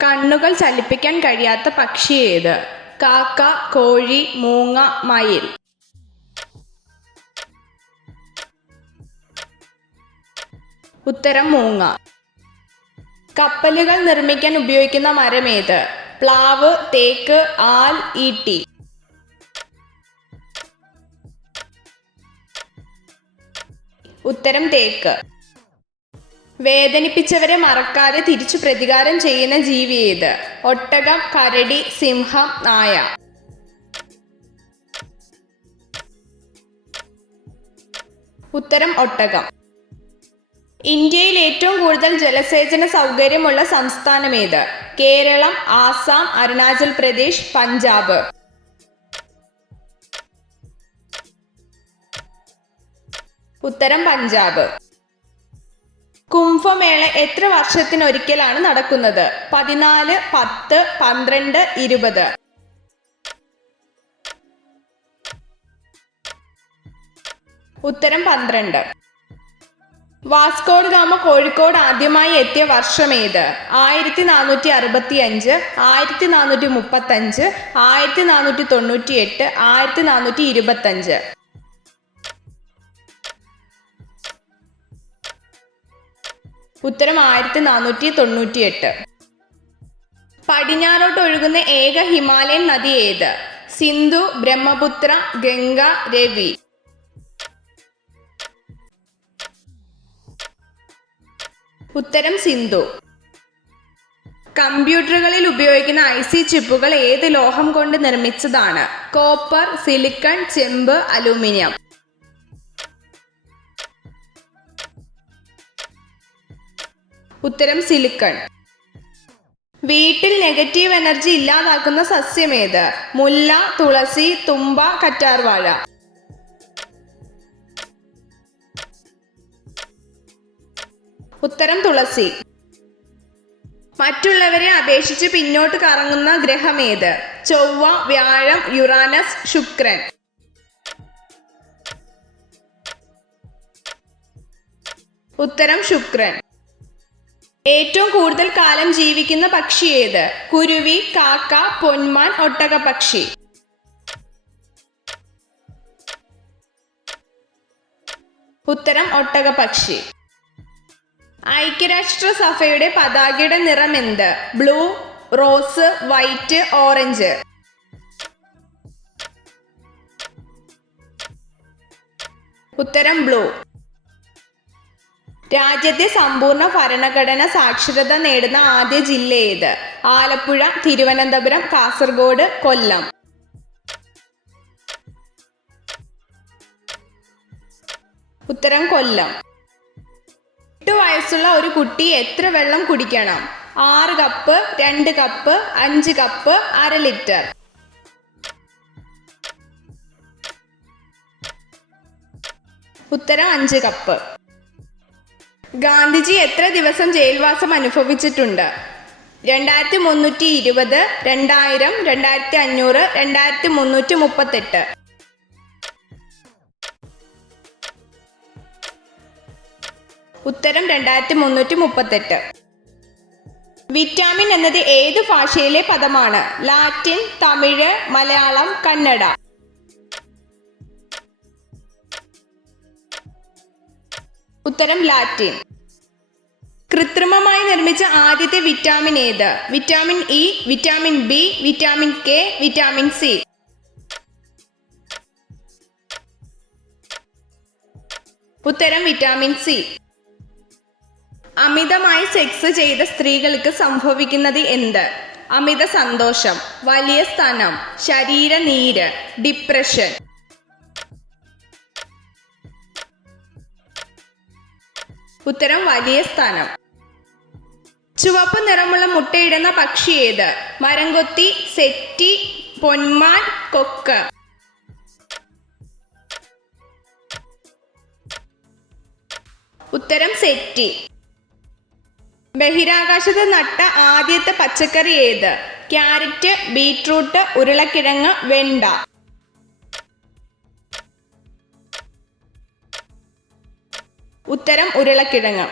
കണ്ണുകൾ ചലിപ്പിക്കാൻ കഴിയാത്ത പക്ഷി ഏത്? കാക്ക, കോഴി, മൂങ്ങ, മയിൽ. ഉത്തരം മൂങ്ങ. കപ്പലുകൾ നിർമ്മിക്കാൻ ഉപയോഗിക്കുന്ന മരം ഏത്? പ്ലാവ്, തേക്ക്, ആൽ, ഈട്ടി. ഉത്തരം തേക്ക്. വേദനിപ്പിച്ചവരെ മറക്കാതെ തിരിച്ചു പ്രതികാരം ചെയ്യുന്ന ജീവി ഏത്? ഒട്ടകം, കരടി, സിംഹം, നായ. ഉത്തരം ഒട്ടകം. ഇന്ത്യയിൽ ഏറ്റവും കൂടുതൽ ജലസേചന സൗകര്യമുള്ള സംസ്ഥാനം ഏത്? കേരളം, ആസാം, അരുണാചൽ പ്രദേശ്, പഞ്ചാബ്. ഉത്തരം പഞ്ചാബ്. കുംഭമേള എത്ര വർഷത്തിനൊരിക്കലാണ് നടക്കുന്നത്? 14, 10, 12, 20. ഉത്തരം 12. വാസ്കോ ഡ ഗാമ കോഴിക്കോട് ആദ്യമായി എത്തിയ വർഷമേത്? 1465, 1435, 1498, 1425. ഉത്തരം 1498. പടിഞ്ഞാറോട്ട് ഒഴുകുന്ന ഏക ഹിമാലയൻ നദി ഏത്? സിന്ധു, ബ്രഹ്മപുത്ര, ഗംഗ, രവി. ഉത്തരം സിന്ധു. കമ്പ്യൂട്ടറുകളിൽ ഉപയോഗിക്കുന്ന IC ചിപ്പുകൾ ഏത് ലോഹം കൊണ്ട് നിർമ്മിച്ചതാണ്? കോപ്പർ, സിലിക്കൺ, ചെമ്പ്, അലൂമിനിയം. ഉത്തരം സിലിക്കൺ. വീട്ടിൽ നെഗറ്റീവ് എനർജി ഇല്ലാതാക്കുന്ന സസ്യമേത്? മുല്ല, തുളസി, തുമ്പ, കറ്റാർവാഴ. ഉത്തരം തുളസി. മറ്റുള്ളവരെ അപേക്ഷിച്ച് പിന്നോട്ട് കറങ്ങുന്ന ഗ്രഹമേത്? ചൊവ്വ, വ്യാഴം, യുറാനസ്, ശുക്രൻ. ഉത്തരം ശുക്രൻ. ഏറ്റവും കൂടുതൽ കാലം ജീവിക്കുന്ന പക്ഷി ഏത്? കുരുവി, കാക്ക, പൊന്മാൻ, ഒട്ടകപ്പക്ഷി. ഉത്തരം ഒട്ടകപ്പക്ഷി. ഐക്യരാഷ്ട്രസഭയുടെ പതാകയുടെ നിറം എന്ത്? Blue, rose, white, orange. ഉത്തരം ബ്ലൂ. രാജ്യത്തെ സമ്പൂർണ്ണ ഭരണഘടന സാക്ഷരത നേടുന്ന ആദ്യ ജില്ല ഏത്? ആലപ്പുഴ, തിരുവനന്തപുരം, കാസർഗോഡ്, കൊല്ലം. ഉത്തരം കൊല്ലം. 8 വയസ്സുള്ള ഒരു കുട്ടി എത്ര വെള്ളം കുടിക്കണം? 6 കപ്പ്, 2 കപ്പ്, 5 കപ്പ്, 1/2 ലിറ്റർ. ഉത്തരം 5 കപ്പ്. ഗാന്ധിജി എത്ര ദിവസം ജയിൽവാസം അനുഭവിച്ചിട്ടുണ്ട്? 2320, 2000, 2500, 2338. ഉത്തരം 2338. വിറ്റാമിൻ എന്നത് ഏത് ഭാഷയിലെ പദമാണ്? ലാറ്റിൻ, തമിഴ്, മലയാളം, കന്നഡ. ഉത്തരം ലാറ്റിൻ. കൃത്രിമമായി നിർമ്മിച്ച ആദ്യത്തെ വിറ്റാമിൻ ഏത്? Vitamin E, vitamin B, vitamin K, vitamin C. ഉത്തരം വിറ്റാമിൻ സി. അമിതമായി സെക്സ് ചെയ്ത സ്ത്രീകൾക്ക് സംഭവിക്കുന്നത് എന്ത്? അമിത സന്തോഷം, വലിയ സ്തനം, ശരീരനീര്, ഡിപ്രഷൻ. ഉത്തരം വലിയ സ്തനം. ചുവപ്പ് നിറമുള്ള മുട്ടയിടുന്ന പക്ഷി ഏത്? മരംകൊത്തി, സെറ്റി, പൊന്മാൻ, കൊക്ക്. ഉത്തരം സെറ്റി. ബഹിരാകാശത്ത് നട്ട ആദ്യത്തെ പച്ചക്കറി ഏത്? ക്യാരറ്റ്, ബീട്രൂട്ട്, ഉരുളക്കിഴങ്ങ്, വെണ്ട. ഉത്തരം ഉരുളക്കിഴങ്ങ്.